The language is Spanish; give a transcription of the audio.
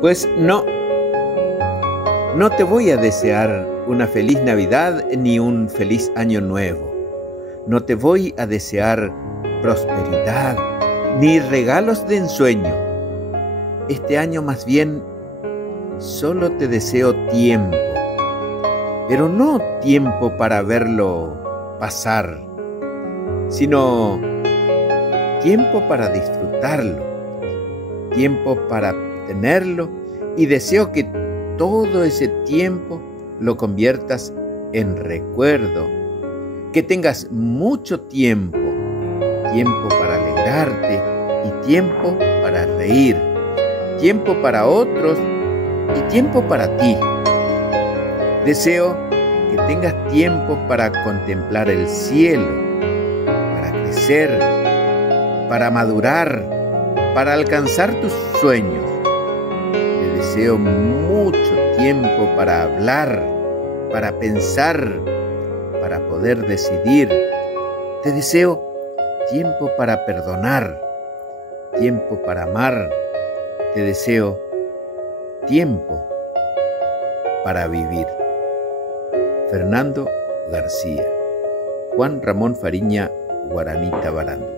Pues no te voy a desear una feliz Navidad ni un feliz Año Nuevo. No te voy a desear prosperidad ni regalos de ensueño. Este año más bien solo te deseo tiempo, pero no tiempo para verlo pasar, sino tiempo para disfrutarlo, tiempo para tenerlo, y deseo que todo ese tiempo lo conviertas en recuerdo, que tengas mucho tiempo, tiempo para alegrarte y tiempo para reír, tiempo para otros y tiempo para ti. Deseo que tengas tiempo para contemplar el cielo, para crecer, para madurar, para alcanzar tus sueños. Te deseo mucho tiempo para hablar, para pensar, para poder decidir. Te deseo tiempo para perdonar, tiempo para amar. Te deseo tiempo para vivir. Fernando García. Juan Ramón Fariña, Guaraní Tabarandú.